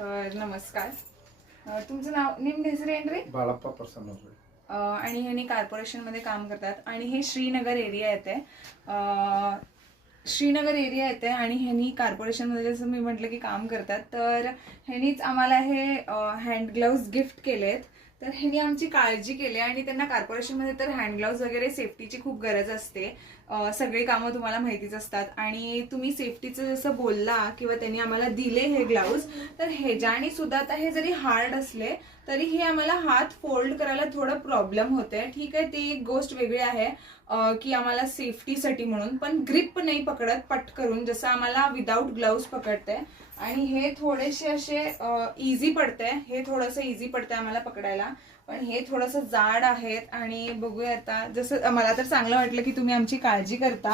नमस्कार. तुमचं नाव नेमणे बाळप्पा प्रसन्न आणि ह्यांनी कॉर्पोरेशनमध्ये काम करतात आणि हे श्रीनगर एरिया येते. श्रीनगर एरिया येते आणि ह्यांनी कॉर्पोरेशनमध्ये जसं मी म्हटलं की काम करतात. तर ह्यांनीच आम्हाला हे हँड ग्लोव्ज गिफ्ट केलेत. तर ह्यांनी आमची काळजी केली आणि त्यांना कॉर्पोरेशनमध्ये तर हँड ग्लोव्ज वगैरे सेफ्टीची खूप गरज असते. सगळी कामं तुम्हाला माहितीच असतात आणि तुम्ही सेफ्टीचं जसं बोलला किंवा त्यांनी आम्हाला दिले हे ग्लाउज, तर ह्याच्याने सुद्धा आता हे जरी हार्ड असले तरी हे आम्हाला हात फोल्ड करायला थोडं प्रॉब्लेम होते. ठीक आहे, ती एक गोष्ट वेगळी आहे की आम्हाला सेफ्टीसाठी म्हणून, पण ग्रिप नाही पकडत पट करून जसं आम्हाला विदाऊट ग्लाउज पकडते. आणि हे थोडेसे असे इझी पडते, हे थोडंसं इझी पडते आम्हाला पकडायला, पण हे थोडंसं जाड आहेत. आणि बघूया आता, जसं मला तर चांगलं वाटलं की तुम्ही आमची काळजी करता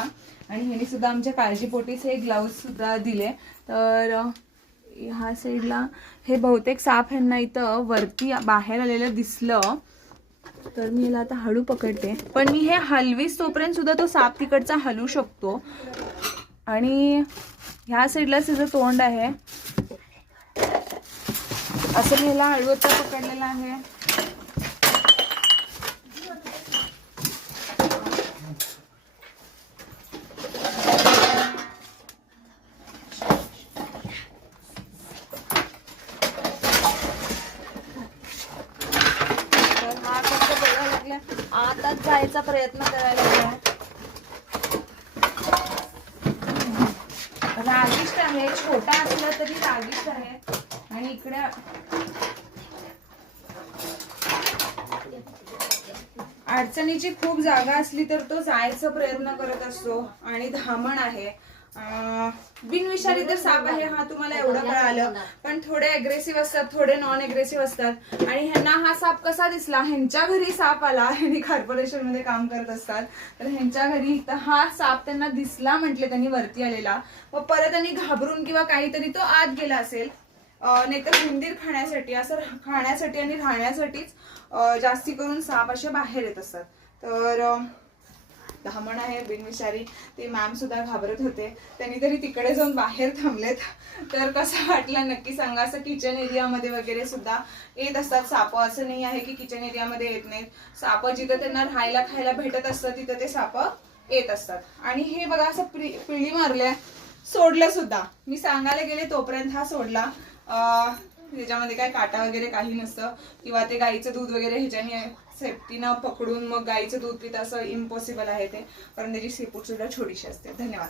आणि ह्यांनी सुद्धा आमच्या काळजीपोटीच हे ग्लाउज सुद्धा दिले. तर ह्या साईडला हे बहुतेक साप ह्यांना इथं वरती बाहेर आलेलं दिसलं, तर मी याला आता हळू पकडते. पण मी हे हलवीस तोपर्यंत सुद्धा तो साप तिकडचा हलू शकतो. आणि ह्या साईडलाच त्याचं तोंड आहे, असं मी ह्याला हळूच पकडलेलं आहे. आताच जायचा प्रयत्न करायला लागला. रागिष्ट आहे, छोटा असला तरी रागिष्ट आहे. आणि इकडे अडचणीची खूप जागा असली तर तो जायचा प्रयत्न करत असतो. आणि धामण आहे, बिनविषारी तर साप आहे, हा तुम्हाला एवढं कळालं. पण थोडे अग्रेसिव्ह असतात, थोडे नॉन अग्रेसिव्ह असतात. आणि ह्यांना हा साप कसा दिसला, ह्यांच्या घरी साप आला, ह्यांनी कॉर्पोरेशन मध्ये काम करत असतात, तर ह्यांच्या घरी हा साप त्यांना दिसला म्हटले त्यांनी वरती आलेला, व परत त्यांनी घाबरून किंवा काहीतरी तो आत गेला असेल, नाहीतर उंदीर खाण्यासाठी, असं खाण्यासाठी आणि राहण्यासाठीच जास्ती करून साप असे बाहेर येत असतात. तर धामण आहे बिनविषारी. ते मॅम सुद्धा घाबरत होते, त्यांनी तरी तिकडे जाऊन बाहेर थांबलेत. तर कसं वाटलं नक्की सांगा. असं किचन एरियामध्ये वगैरे सुद्धा येत असतात साप, असं नाही आहे की किचन एरियामध्ये येत नाहीत. साप जिथं त्यांना राहायला खायला भेटत असतं तिथं ते साप येत असतात. आणि हे बघा असं पिळी मारल्या, सोडलं सुद्धा. मी सांगायला गेले तोपर्यंत हा सोडला. त्याच्यामध्ये काय काटा वगैरे काही नसतं, किंवा ते गाईचं दूध वगैरे ह्याच्याने सेफ्टीनं पकडून मग गाईचं दूध पितं असं इम्पॉसिबल आहे ते, कारण त्याची शेपूट सुद्धा छोटीशी असते. धन्यवाद.